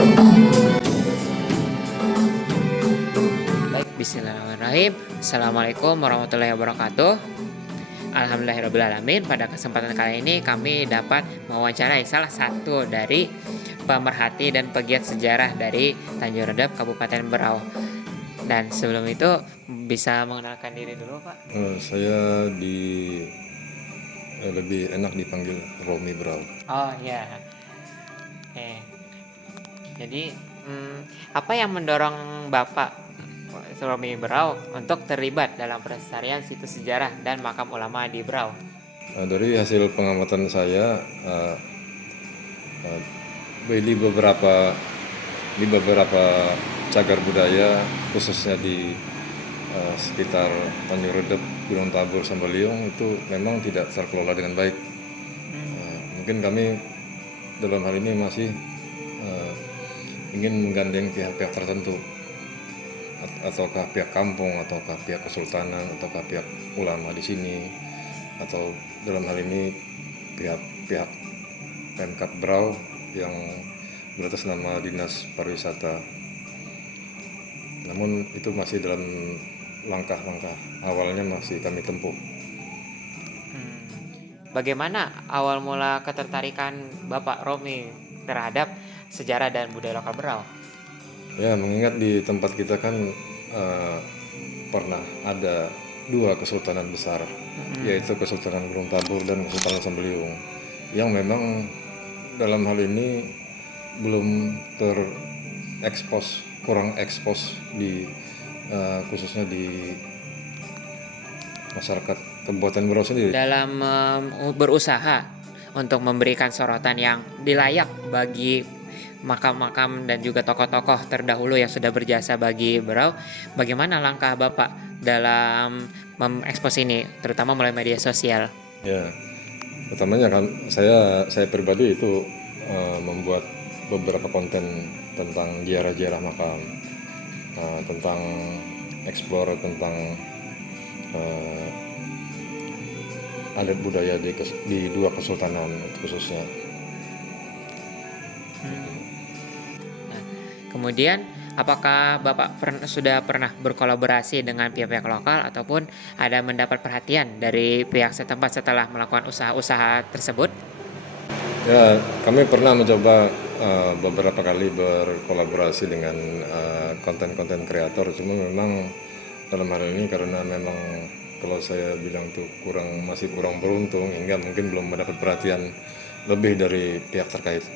Baik, bismillahirrahmanirrahim. Assalamualaikum warahmatullahi wabarakatuh. Alhamdulillahirrahmanirrahim. Pada kesempatan kali ini kami dapat mewawancarai salah satu dari pemerhati dan pegiat sejarah dari Tanjung Redep, Kabupaten Berau. Dan sebelum itu bisa mengenalkan diri dulu, Pak. Saya lebih enak dipanggil Romi Brau. Oh iya. Jadi apa yang mendorong Bapak Romi Berau untuk terlibat dalam pelestarian situs sejarah dan makam ulama di Berau? Dari hasil pengamatan saya, di beberapa cagar budaya, khususnya di sekitar Tanjung Redep, Gunung Tabur, Sambaliung, itu memang tidak terkelola dengan baik. Mungkin kami dalam hal ini masih ingin menggandeng pihak-pihak tertentu, ataukah pihak kampung, ataukah pihak kesultanan, ataukah pihak ulama di sini, atau dalam hal ini pihak Pemkab Berau yang beratas nama Dinas Pariwisata. Namun itu masih dalam langkah-langkah awalnya masih kami tempuh. Bagaimana awal mula ketertarikan Bapak Romi terhadap sejarah dan budaya lokal Berau? Ya, mengingat di tempat kita kan pernah ada dua kesultanan besar, yaitu Kesultanan Gunung Tabur dan Kesultanan Sambaliung, yang memang dalam hal ini belum kurang ekspos di khususnya di masyarakat Kabupaten Berau sendiri. Dalam berusaha untuk memberikan sorotan yang dilayak bagi makam-makam dan juga tokoh-tokoh terdahulu yang sudah berjasa bagi Berau, bagaimana langkah Bapak dalam mengekspos ini, terutama melalui media sosial? Ya, utamanya kan saya pribadi itu membuat beberapa konten tentang ziarah-ziarah makam, tentang explore tentang adat budaya di dua kesultanan khususnya. Kemudian, apakah Bapak sudah pernah berkolaborasi dengan pihak-pihak lokal ataupun ada mendapat perhatian dari pihak setempat setelah melakukan usaha-usaha tersebut? Ya, kami pernah mencoba beberapa kali berkolaborasi dengan konten-konten kreator, cuma memang dalam hal ini karena memang kalau saya bilang tuh masih kurang beruntung, hingga mungkin belum mendapat perhatian lebih dari pihak terkait.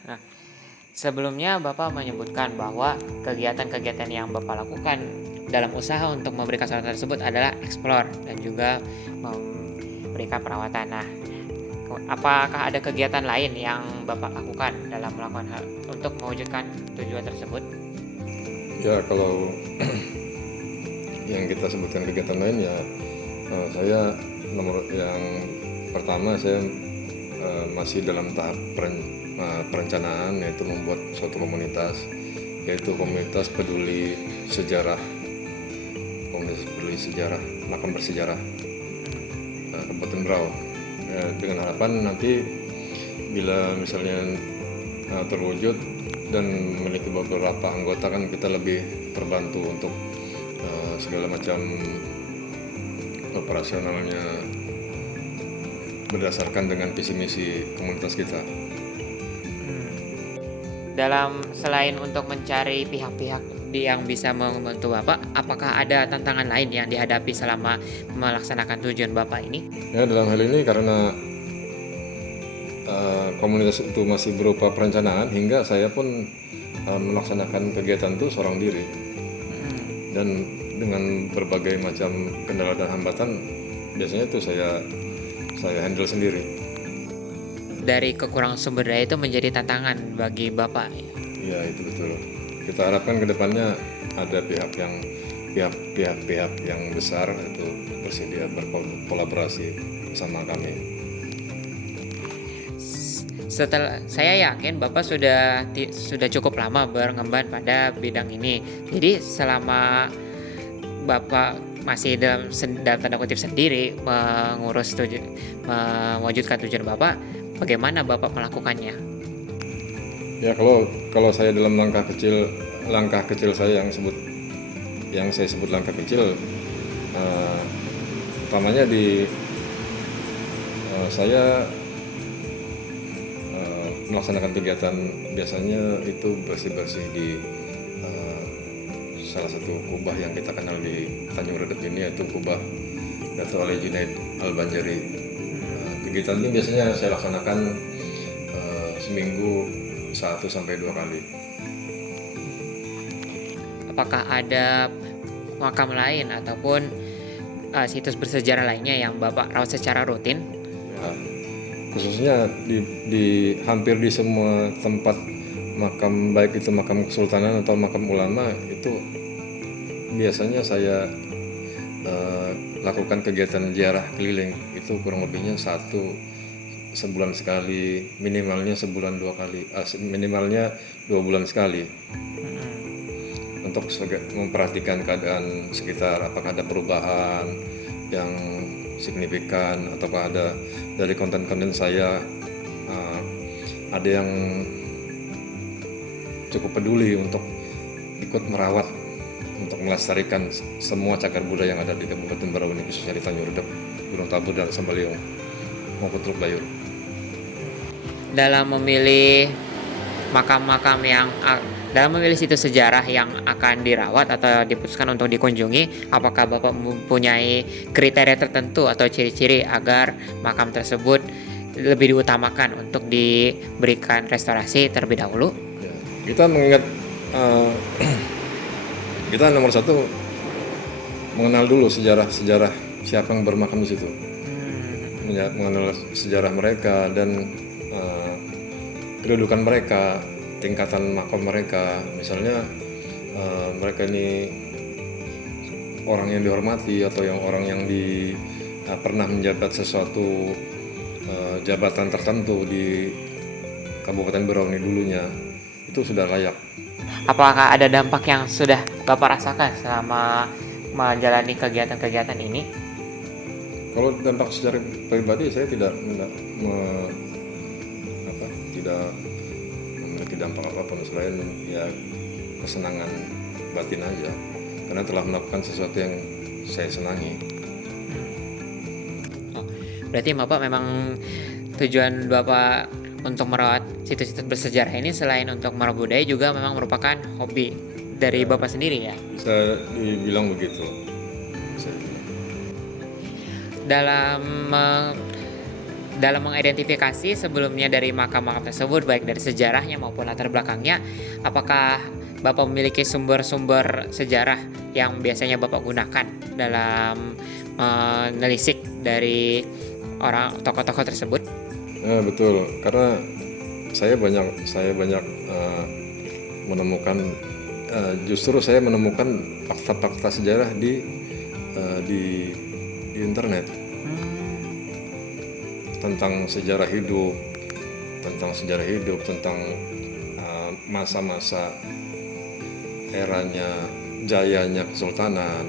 Nah, sebelumnya Bapak menyebutkan bahwa kegiatan-kegiatan yang Bapak lakukan dalam usaha untuk memberikan sorotan tersebut adalah explore dan juga memberikan perawatan. Nah, apakah ada kegiatan lain yang Bapak lakukan dalam melakukan hal untuk mewujudkan tujuan tersebut? Ya, kalau yang kita sebutkan kegiatan lain ya, saya nomor yang pertama saya masih dalam tahap perencanaan, yaitu membuat suatu komunitas, yaitu komunitas peduli sejarah makam bersejarah Kabupaten Berau, dengan harapan nanti bila misalnya terwujud dan memiliki beberapa anggota, kan kita lebih terbantu untuk segala macam operasionalnya berdasarkan dengan visi misi komunitas kita. Selain untuk mencari pihak-pihak yang bisa membantu Bapak, apakah ada tantangan lain yang dihadapi selama melaksanakan tujuan Bapak ini? Ya, dalam hal ini karena komunitas itu masih berupa perencanaan, hingga saya pun melaksanakan kegiatan itu seorang diri, dan dengan berbagai macam kendala dan hambatan, biasanya itu saya handle sendiri. Dari kekurangan sumber daya itu menjadi tantangan bagi Bapak. Ya, itu betul. Kita harapkan kedepannya ada pihak yang besar itu bersedia berkolaborasi bersama kami. Saya yakin Bapak sudah cukup lama berngemban pada bidang ini. Jadi selama Bapak masih dalam tanda kutip sendiri mewujudkan tujuan Bapak, bagaimana Bapak melakukannya? Ya kalau saya dalam langkah kecil saya yang saya sebut langkah kecil, utamanya saya melaksanakan kegiatan biasanya itu bersih-bersih di salah satu kubah yang kita kenal di Tanjung Redep ini, yaitu kubah Dato' Ali Junaid Al-Banjari. Kegiatan ini biasanya saya laksanakan seminggu 1-2 kali. Apakah ada makam lain ataupun situs bersejarah lainnya yang Bapak rawat secara rutin? Ya, khususnya di hampir di semua tempat makam, baik itu makam kesultanan atau makam ulama, itu biasanya saya lakukan kegiatan ziarah keliling. Itu kurang lebihnya sebulan sekali, minimalnya sebulan 2 kali, minimalnya 2 bulan sekali, untuk memperhatikan keadaan sekitar, apakah ada perubahan yang signifikan, ataukah ada dari konten-konten saya ada yang cukup peduli untuk ikut merawat, untuk melestarikan semua cagar budaya yang ada di Kabupaten Barauni, khususnya di Tanjung Redep, Gunung Tabur, dan Sambaliung maupun Teluk Bayur. Dalam memilih dalam memilih situs sejarah yang akan dirawat atau diputuskan untuk dikunjungi, apakah Bapak mempunyai kriteria tertentu atau ciri-ciri agar makam tersebut lebih diutamakan untuk diberikan restorasi terlebih dahulu? Ya, kita mengingat kita nomor satu mengenal dulu sejarah siapa yang bermakam di situ, mengenal sejarah mereka dan kedudukan mereka, tingkatan makam mereka. Misalnya mereka ini orang yang dihormati atau orang yang pernah menjabat sesuatu jabatan tertentu di Kabupaten Barauni dulunya, itu sudah layak. Apakah ada dampak yang sudah Bapak rasakan selama menjalani kegiatan-kegiatan ini? Kalau dampak secara pribadi, saya tidak memiliki dampak apapun selain ya kesenangan batin aja, karena telah melakukan sesuatu yang saya senangi. Berarti Bapak memang tujuan Bapak untuk merawat situs-situs bersejarah ini selain untuk merawat budaya juga memang merupakan hobi dari Bapak sendiri ya? Bisa dibilang begitu. Dalam mengidentifikasi sebelumnya dari makam-makam tersebut, baik dari sejarahnya maupun latar belakangnya, apakah Bapak memiliki sumber-sumber sejarah yang biasanya Bapak gunakan dalam menelisik dari orang tokoh-tokoh tersebut? Betul, karena saya banyak menemukan, justru saya menemukan fakta-fakta sejarah di internet. Tentang sejarah hidup, tentang masa-masa eranya, jayanya kesultanan.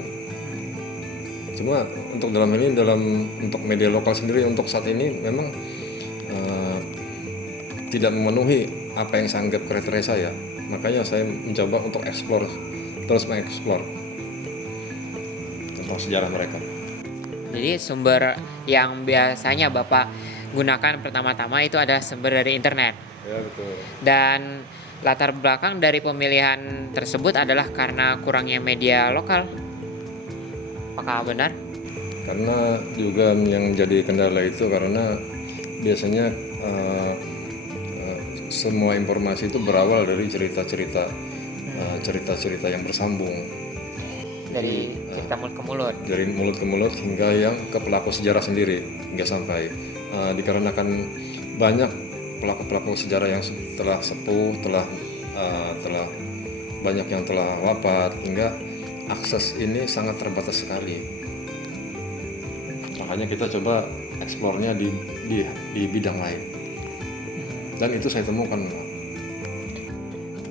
Cuma untuk untuk media lokal sendiri untuk saat ini memang tidak memenuhi apa yang saya anggap kriteria saya. Makanya saya mencoba untuk terus mengeksplor tentang sejarah mereka. Jadi sumber yang biasanya Bapak gunakan pertama-tama itu adalah sumber dari internet. Ya, betul. Dan latar belakang dari pemilihan tersebut adalah karena kurangnya media lokal. Apakah benar? Karena juga yang jadi kendala itu karena biasanya semua informasi itu berawal dari cerita-cerita yang bersambung. Dari cerita mulut ke mulut. Dari mulut ke mulut hingga yang ke pelaku sejarah sendiri, hingga sampai dikarenakan banyak pelaku sejarah yang telah sepuh, telah banyak yang telah wafat, hingga akses ini sangat terbatas sekali. Makanya kita coba eksplornya di bidang lain, dan itu saya temukan.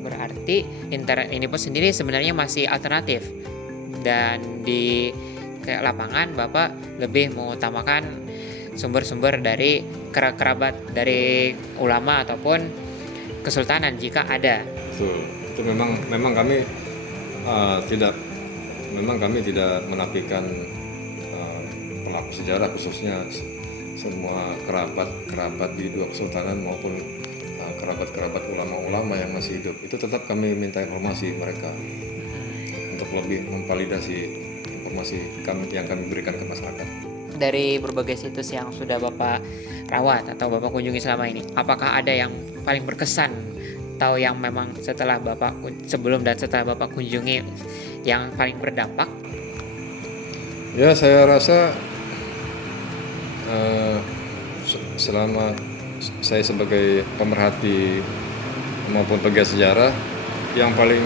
Berarti internet ini pun sendiri sebenarnya masih alternatif, dan di lapangan Bapak lebih mengutamakan sumber-sumber dari kerabat dari ulama ataupun kesultanan jika ada. Betul. Itu memang kami tidak menafikan pelaku sejarah, khususnya semua kerabat di dua kesultanan maupun kerabat ulama-ulama yang masih hidup. Itu tetap kami minta informasi mereka untuk lebih memvalidasi informasi yang kami berikan ke masyarakat. Dari berbagai situs yang sudah Bapak rawat atau Bapak kunjungi selama ini, apakah ada yang paling berkesan atau yang memang sebelum dan setelah Bapak kunjungi yang paling berdampak? Ya, saya rasa selama saya sebagai pemerhati maupun pegiat sejarah, yang paling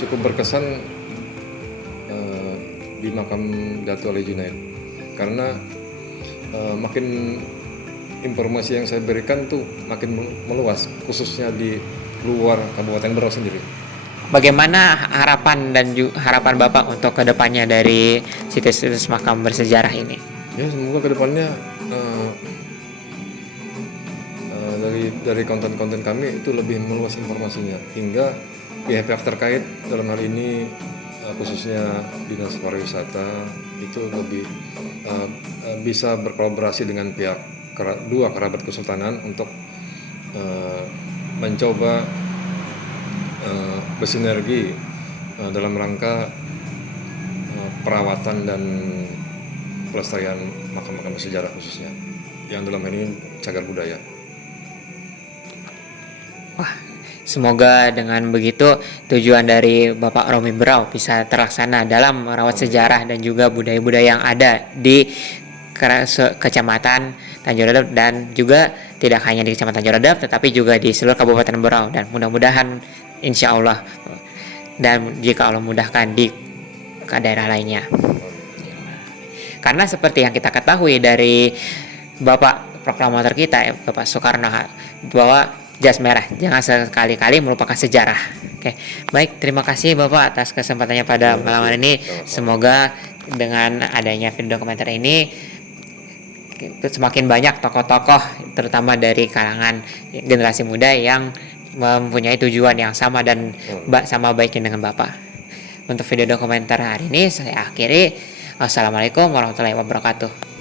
cukup berkesan di makam Datuk Ali Junaid, karena makin informasi yang saya berikan tuh makin meluas, khususnya di luar Kabupaten Berau sendiri. Bagaimana harapan harapan Bapak untuk kedepannya dari situs-situs makam bersejarah ini? Ya, semoga kedepannya dari konten-konten kami itu lebih meluas informasinya, hingga pihak-pihak terkait dalam hal ini khususnya Dinas Pariwisata itu lebih bisa berkolaborasi dengan pihak dua kerabat kesultanan untuk mencoba bersinergi dalam rangka perawatan dan pelestarian makam-makam sejarah, khususnya yang dalam hal ini cagar budaya. Wah, semoga dengan begitu tujuan dari Bapak Romi Berau bisa terlaksana dalam merawat sejarah dan juga budaya-budaya yang ada di Kecamatan Tanjung Redap, dan juga tidak hanya di Kecamatan Tanjung Redap tetapi juga di seluruh Kabupaten Berau, dan mudah-mudahan insya Allah dan jika Allah mudahkan di daerah lainnya. Karena seperti yang kita ketahui dari Bapak proklamator kita, Bapak Soekarno, bahwa jas merah jangan sekali-kali melupakan sejarah. Oke, baik, terima kasih Bapak atas kesempatannya pada malam hari ini. Semoga dengan adanya video dokumenter ini semakin banyak tokoh-tokoh terutama dari kalangan generasi muda yang mempunyai tujuan yang sama dan sama baiknya dengan Bapak. Untuk video dokumenter hari ini saya akhiri. Wassalamualaikum warahmatullahi wabarakatuh.